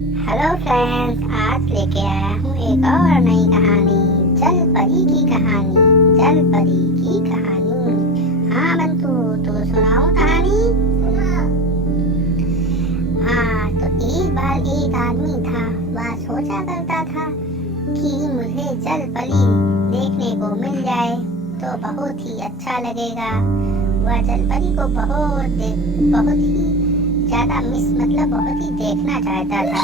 Hello friends, आज लेके आया हूँ एक और नई कहानी। जल परी की कहानी। जल परी की कहानी। हाँ बंतु, तो सुनाओ कहानी। हाँ, तो एक बार एक आदमी था। वह सोचा करता था कि मुझे जल परी देखने को मिल जाए तो बहुत ही अच्छा लगेगा। वह जल परी को बहुत ही ज्यादा बहुत ही देखना चाहता था।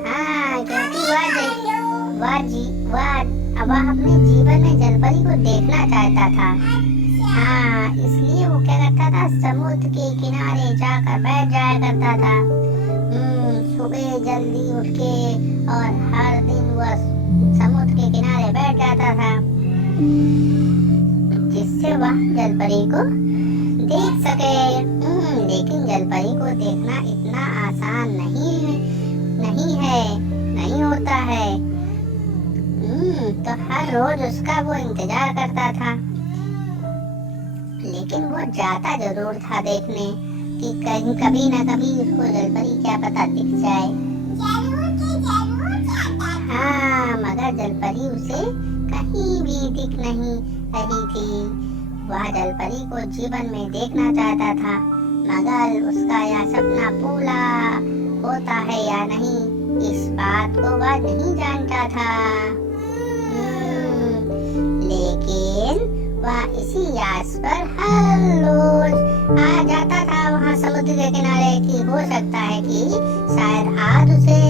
हाँ, क्योंकि वह अपने जीवन में जलपरी को देखना चाहता था। हाँ, इसलिए वो क्या करता था, समुद्र के किनारे जाकर बैठ जाया करता था। सुबह जल्दी उठ के और हर दिन वह समुद्र के किनारे बैठ जाता था, जिससे वह जलपरी को देख सके। लेकिन जलपरी को देखना इतना आसान नहीं होता है। तो हर रोज उसका वो इंतजार करता था, लेकिन वो जाता जरूर था देखने कि कहीं कभी न कभी उसको जलपरी क्या पता दिख जाए। हाँ, मगर जलपरी उसे कहीं भी दिख नहीं रही थी। वह जलपरी को जीवन में देखना चाहता था, मगर उसका यह सपना पूरा होता है या नहीं, इस बात को वह नहीं जानता था। लेकिन वह इसी आस पर हर रोज आ जाता था वहाँ समुद्र के किनारे कि हो सकता है कि शायद आज उसे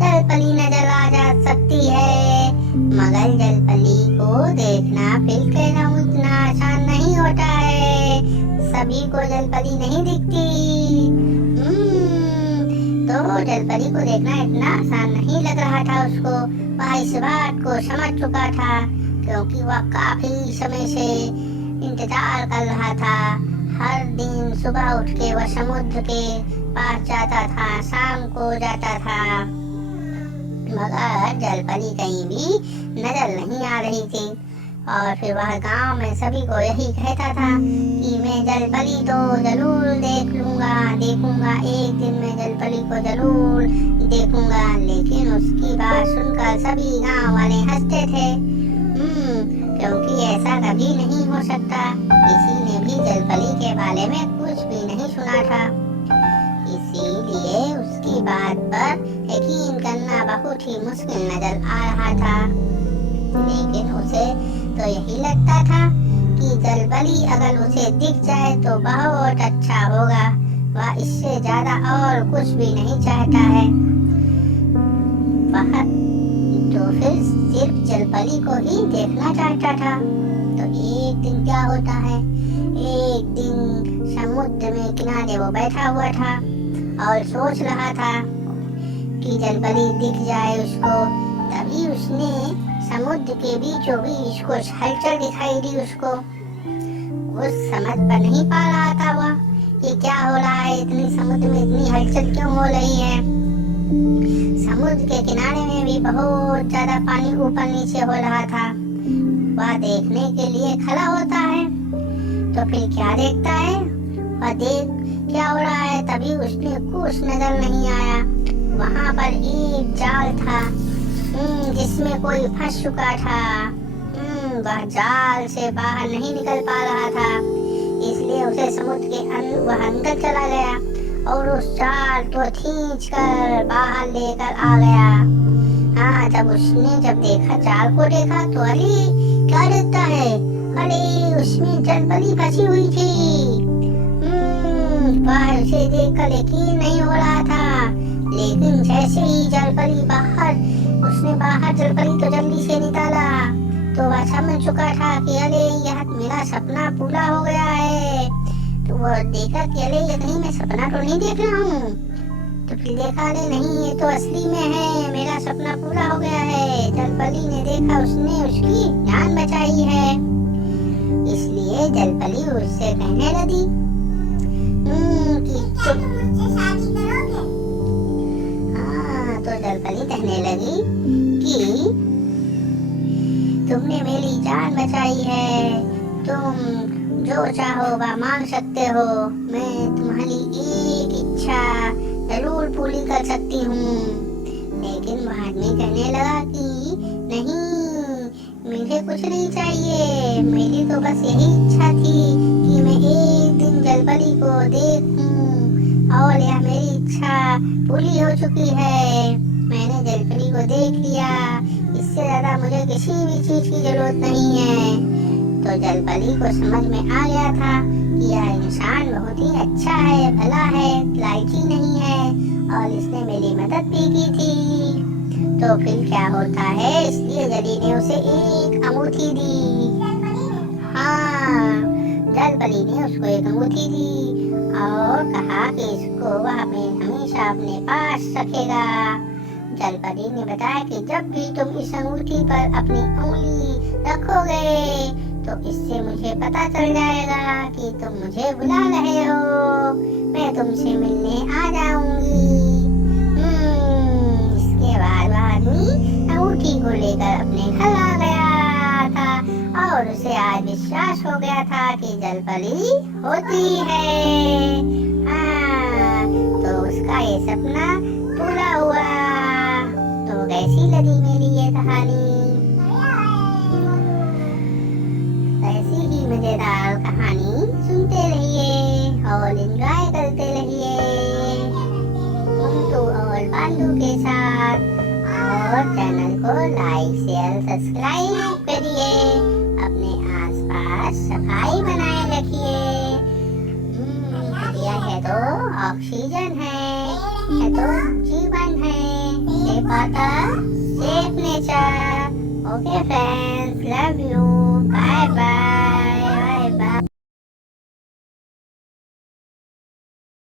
जलपरी नजर आ जा सकती है। मगर जलपरी को देखना फिर कहना उतना आसान नहीं होता है। सभी को जलपरी नहीं दिखती। तो जलपरी को देखना इतना आसान नहीं लग रहा था उसको। वह इस बात को समझ चुका था, क्योंकि वह काफी समय से इंतजार कर रहा था। हर दिन सुबह उठ के वह समुद्र के पास जाता था, शाम को जाता था, मगर जलपरी कहीं भी नजर नहीं आ रही थी। और फिर वह गांव में सभी को यही कहता था कि मैं जलपरी तो जरूर देखूंगा। एक दिन मैं जलपरी को जरूर देखूंगा। लेकिन उसकी बात सुनकर सभी गांव वाले हंसते थे, क्योंकि ऐसा कभी नहीं हो सकता। किसी ने भी जलपरी के बारे में कुछ भी नहीं सुना था, इसीलिए उसकी बात पर यकीन करना बहुत ही मुश्किल नजर आ रहा था। लेकिन उसे तो यही लगता था कि जलपरी अगर उसे दिख जाए तो बहुत अच्छा होगा। वह इससे ज्यादा और कुछ भी नहीं चाहता है। वह तो फिर सिर्फ जलपरी को ही देखना चाहता था। तो एक दिन क्या होता है, एक दिन समुद्र में किनारे वो बैठा हुआ था और सोच रहा था कि जलपरी दिख जाए उसको। तभी उसने समुद्र के बीचों बीच कुछ हलचल दिखाई दी उसको। कुछ समझ पर नहीं पा रहा था वह ये क्या हो रहा है, इतनी समुद्र में इतनी हलचल क्यों हो रही है। समुद्र के किनारे में भी बहुत ज्यादा पानी ऊपर नीचे हो रहा था। वह देखने के लिए खड़ा होता है तो फिर क्या देखता है, वह देख क्या हो रहा है, तभी उसने कुछ नजर नहीं आया। वहाँ पर एक जाल था जिसमें कोई फंस चुका था। वह जाल से बाहर नहीं निकल पा रहा था, इसलिए उसे समुद्र के वह अंदर चला गया और उस जाल को खींचकर बाहर लेकर आ गया। हाँ, जब देखा जाल को देखा तो अरे क्या देखता है, अरे उसमें जलपरी फंसी हुई थी। वह उसे देखकर यकीन नहीं हो रहा था। लेकिन जैसे ही उसने बाहर जलपरी तो जल्दी से निकाला तो वह समझ चुका था कि अरे यह मेरा सपना पूरा हो गया है। तो वह देखा कि अरे ये कहीं मैं सपना तो नहीं देख रहा हूँ। तो फिर देखा अरे नहीं, ये तो असली में है, मेरा सपना पूरा हो गया है। जलपरी ने देखा उसने उसकी जान बचाई है। इसलिए जलपरी उससे कहने लगी तो जलपरी कहने लगी कि तुमने मेरी जान बचाई है, तुम जो चाहो वह मांग सकते हो। मैं तुम्हारी एक इच्छा जरूर पूरी कर सकती हूँ। लेकिन वह आदमी कहने लगा कि नहीं, मुझे कुछ नहीं चाहिए। मेरी तो बस यही इच्छा थी कि मैं एक दिन जलपरी को देखूं, और यह मेरी इच्छा पूरी हो चुकी है। मैंने जलपरी को देख लिया, इससे ज्यादा मुझे किसी भी चीज की जरूरत नहीं है। तो जलपरी को समझ में आ गया था कि यह इंसान बहुत ही अच्छा है, भला है, लालची नहीं है, और इसने मेरी मदद भी की थी। तो फिर क्या होता है, इसलिए जली ने उसे एक अंगूठी दी। हाँ, जलपरी ने उसको एक अंगूठी दी और कहा कि इसको वह हमेशा अपने पास रखेगा। जलपरी ने बताया कि जब भी तुम इस अंगूठी पर अपनी उंगली रखोगे तो इससे मुझे पता चल जाएगा कि तुम मुझे बुला रहे हो। मैं तुमसे मिलने आ जाऊंगी। इसके बाद वह आदमी अंगूठी को लेकर अपने घर आ गया था, और उसे आज विश्वास हो गया था कि जलपरी होती है। हाँ, तो उसका ये सपना पूरा हुआ। तो कैसी लगी मेरी ये कहानी? ऐसी ही मजेदार कहानी सुनते रहिए और एंजॉय करते रहिए मंटू और बांडू के साथ। और चैनल को लाइक, शेयर, सब्सक्राइब करिए। अपने आसपास सफाई बनाए रखिए। हरिया है तो ऑक्सीजन है तो जीवन है। Safe water, safe nature. Okay friends, love you, bye bye.